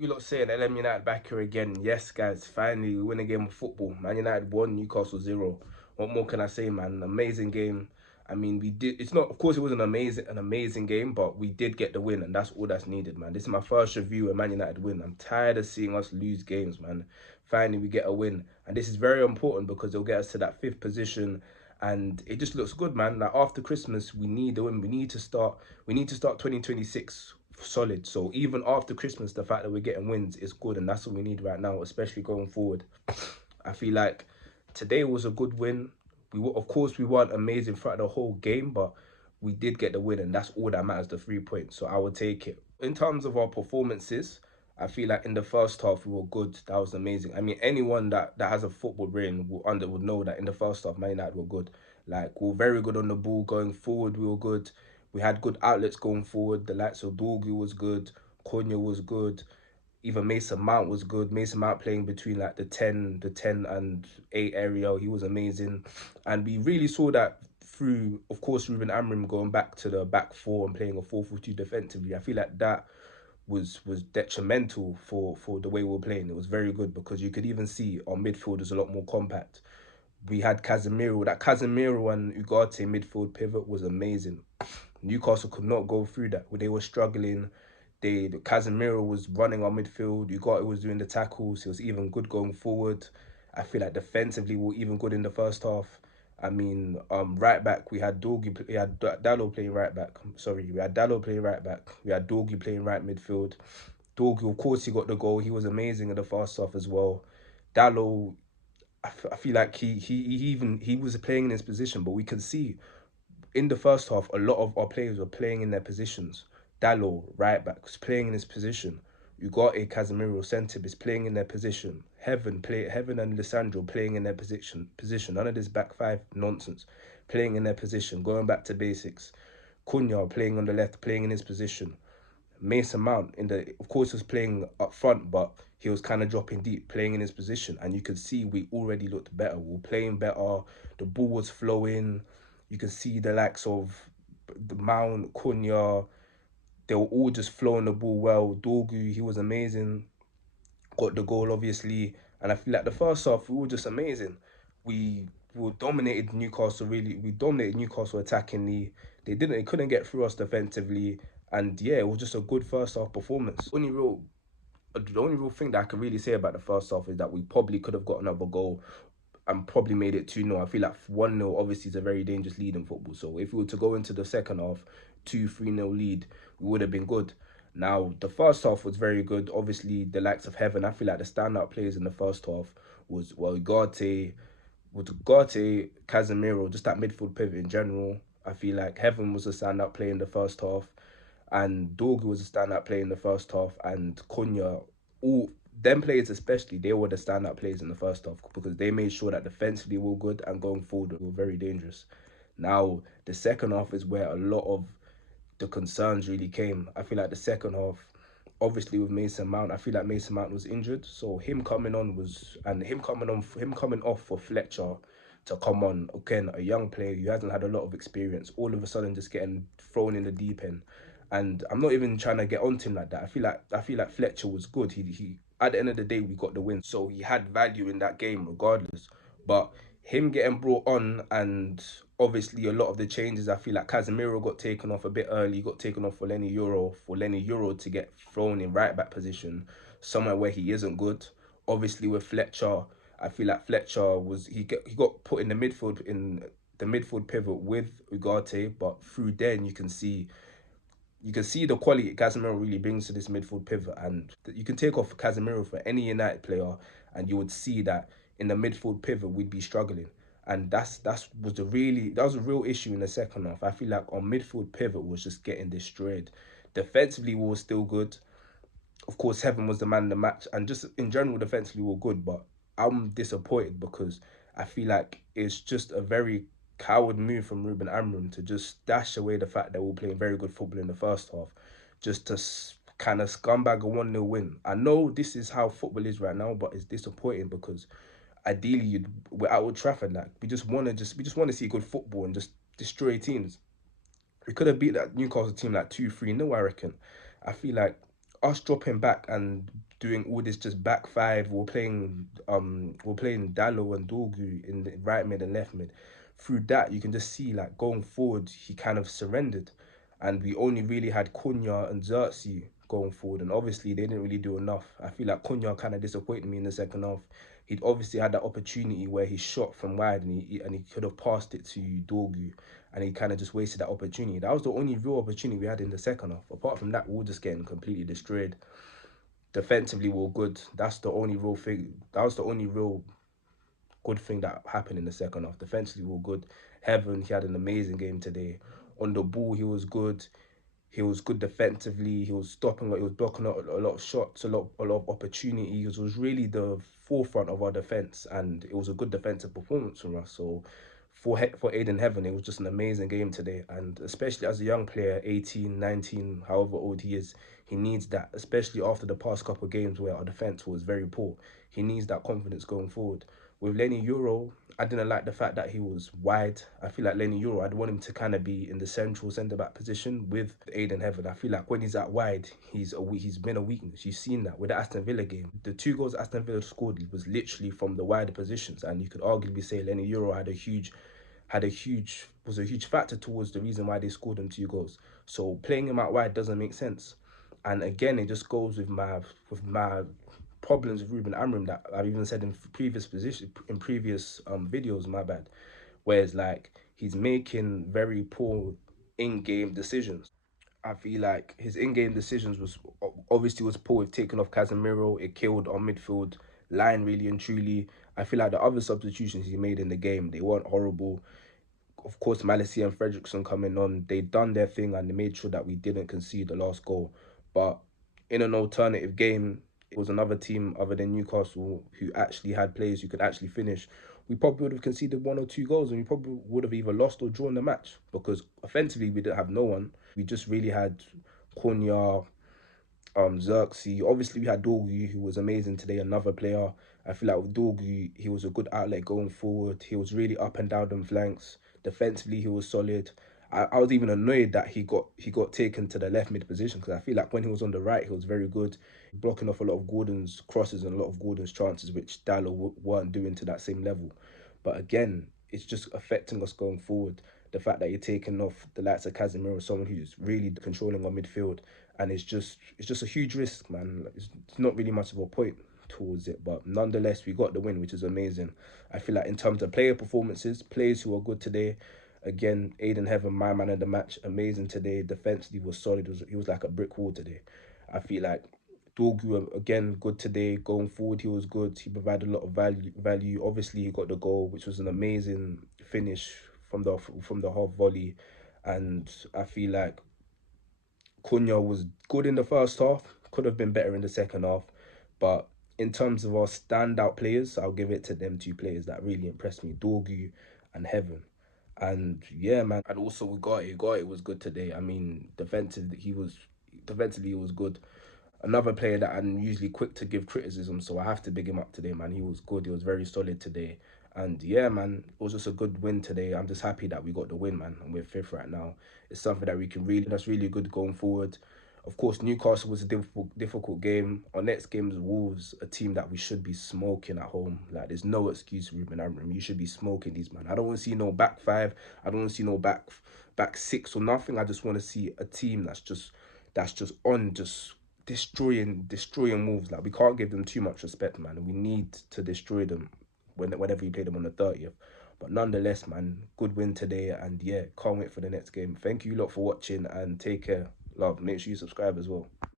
You lot saying LM United back here again. Yes, guys, finally we win a game of football. Man United won, Newcastle 0. What more can I say, man? Amazing game. I mean, we did. It's not, of course, it was an amazing game, but we did get the win, and that's all that's needed, man. This is my first review of Man United win. I'm tired of seeing us lose games, man. Finally, we get a win, and this is very important because it'll get us to that fifth position, and it just looks good, man. Like after Christmas, we need the win. We need to start. We need to start 2026 solid. So even after Christmas, the fact that we're getting wins is good, and that's what we need right now, especially going forward. I feel like today was a good win. Of course, we weren't amazing throughout the whole game, but we did get the win, and that's all that matters. The 3 points. So I would take it. In terms of our performances, I feel like in the first half we were good. That was amazing. I mean, anyone that has a football brain would know that in the first half, Man United were good. Like we were very good on the ball going forward. We were good. We had good outlets going forward. The likes of Dorgu was good. Cunha was good. Even Mason Mount was good. Mason Mount playing between like the ten and 8 area. He was amazing, and we really saw that through, of course, Ruben Amorim going back to the back four and playing a 4-4-2 defensively. I feel like that was detrimental for the way we were playing. It was very good because you could even see our midfield was a lot more compact. We had Casemiro. That Casemiro and Ugarte midfield pivot was amazing. Newcastle could not go through that. They were struggling. Casemiro was running our midfield. Ugarte was doing the tackles. He was even good going forward. I feel like defensively we were even good in the first half. I mean, right back we had Dorgy, we had Dallo playing right back. Sorry, we had Dallo playing right back. We had Dorgy playing right midfield. Dorgy, of course, he got the goal. He was amazing in the first half as well. Dallo, I feel like he was playing in his position, but we can see in the first half, a lot of our players were playing in their positions. Dallo, right back, was playing in his position. You got a Casemiro centre is playing in their position. Heaven and Lissandro playing in their position. None of this back five nonsense. Playing in their position, going back to basics. Cunha playing on the left, playing in his position. Mason Mount of course was playing up front, but he was kind of dropping deep, playing in his position, and you could see we already looked better. We were playing better. The ball was flowing. You can see the likes of the Mount, Cunha. They were all just flowing the ball well. Dorgu, he was amazing. Got the goal obviously, and I feel like the first half we were just amazing. We we dominated Newcastle really. We dominated Newcastle attackingly. They couldn't get through us defensively, and yeah, it was just a good first half performance. The only real thing that I can really say about the first half is that we probably could have got another goal and probably made it 2-0. I feel like 1-0 obviously is a very dangerous lead in football. So if we were to go into the second half, 2-3-0 lead, we would have been good. Now, the first half was very good. Obviously, the likes of Heaven, I feel like the standout players in the first half well, Ugarte, Casemiro, just that midfield pivot in general. I feel like Heaven was a standout player in the first half, and Dorgu was a standout player in the first half, and Cunha, all them players especially, they were the standout players in the first half because they made sure that defensively we were good and going forward we were very dangerous. Now the second half is where a lot of the concerns really came. I feel like the second half, obviously with Mason Mount, I feel like Mason Mount was injured, so him coming off for Fletcher to come on again, a young player who hasn't had a lot of experience, all of a sudden just getting thrown in the deep end. And I'm not even trying to get onto him like that. I feel like Fletcher was good. He at the end of the day we got the win, so he had value in that game regardless. But him getting brought on, and obviously a lot of the changes, I feel like Casemiro got taken off a bit early, got taken off for Lenny Euro to get thrown in right back position, somewhere where he isn't good. Obviously with Fletcher, I feel like Fletcher he got put in the midfield pivot with Ugarte, but through then you can see the quality Casemiro really brings to this midfield pivot, and you can take off Casemiro for any United player, and you would see that in the midfield pivot we'd be struggling, and that was a real issue in the second half. I feel like our midfield pivot was just getting destroyed. Defensively, we were still good. Of course, Heaven was the man of the match, and just in general, defensively, we were good. But I'm disappointed because I feel like it's just a very coward move from Ruben Amorim to just dash away the fact that we're playing very good football in the first half, just to kind of scumbag a 1-0 win. I know this is how football is right now, but it's disappointing because ideally we're at Old Trafford. Like we just want to see good football and just destroy teams. We could have beat that Newcastle team like 2-3-0, I reckon. I feel like us dropping back and doing all this just back five. We're playing Dallo and Dorgu in the right mid and left mid. Through that, you can just see like going forward, he kind of surrendered, and we only really had Cunha and Xerxes going forward, and obviously they didn't really do enough. I feel like Cunha kind of disappointed me in the second half. He'd obviously had that opportunity where he shot from wide and he could have passed it to Dorgu, and he kind of just wasted that opportunity. That was the only real opportunity we had in the second half. Apart from that, we were just getting completely destroyed. Defensively, we were good. That's the only real thing. That was the only real good thing that happened in the second half. Defensively, we were good. Heaven, he had an amazing game today. On the ball, he was good. He was good defensively. He was stopping. He was blocking a lot of shots, a lot of opportunities. It was really the forefront of our defense, and it was a good defensive performance from us. So for Aiden Heaven, it was just an amazing game today, and especially as a young player, 18, 19, however old he is, he needs that, especially after the past couple of games where our defense was very poor. He needs that confidence going forward. With Lenny Euro, I didn't like the fact that he was wide. I feel like Lenny Euro, I'd want him to kind of be in the central centre back position with Aiden Heaven. I feel like when he's out wide, he's been a weakness. You've seen that with the Aston Villa game. The two goals Aston Villa scored was literally from the wider positions, and you could arguably say Lenny Euro was a huge factor towards the reason why they scored them 2 goals. So playing him out wide doesn't make sense. And again, it just goes with my problems with Ruben Amram that I've even said in previous videos. My bad. Whereas like he's making very poor in-game decisions. I feel like his in-game decisions was poor with taking off Casemiro. It killed our midfield line really and truly. I feel like the other substitutions he made in the game, they weren't horrible. Of course, Malacia and Fredrickson coming on, they done their thing and they made sure that we didn't concede the last goal. But in an alternative game, it was another team other than Newcastle who actually had players who could actually finish. We probably would have conceded 1 or 2 goals and we probably would have either lost or drawn the match because offensively we didn't have no one. We just really had Cunha, Xerxes. Obviously, we had Dorgu, who was amazing today, another player. I feel like with Dorgu, he was a good outlet going forward. He was really up and down them flanks. Defensively, he was solid. I was even annoyed that he got taken to the left mid position because I feel like when he was on the right, he was very good, blocking off a lot of Gordon's crosses and a lot of Gordon's chances, which Dallo weren't doing to that same level. But again, it's just affecting us going forward. The fact that you're taking off the likes of Casemiro, someone who's really controlling our midfield, and it's just a huge risk, man. It's not really much of a point towards it, but nonetheless, we got the win, which is amazing. I feel like in terms of player performances, players who are good today. Again, Aiden Heaven, my man of the match, amazing today. Defensively was solid. He was like a brick wall today. I feel like Dorgu again good today. Going forward, he was good. He provided a lot of value. Obviously, he got the goal, which was an amazing finish from the half volley, and I feel like Cunha was good in the first half. Could have been better in the second half, but in terms of our standout players, I'll give it to them 2 players that really impressed me: Dorgu and Heaven. And yeah, man. And also we got it. Got it was good today. I mean, defensively he was good. Another player that I'm usually quick to give criticism, so I have to big him up today, man. He was good. He was very solid today. And yeah, man, it was just a good win today. I'm just happy that we got the win, man. And we're fifth right now. It's something that that's really good going forward. Of course, Newcastle was a difficult game. Our next game is Wolves, a team that we should be smoking at home. Like, there's no excuse, Ruben Amorim. You should be smoking these, man. I don't want to see no back five. I don't want to see no back six or nothing. I just want to see a team that's just on just destroying moves. Like, we can't give them too much respect, man. We need to destroy them whenever we play them on the 30th. But nonetheless, man, good win today, and yeah, can't wait for the next game. Thank you lot for watching, and take care. Love. Make sure you subscribe as well.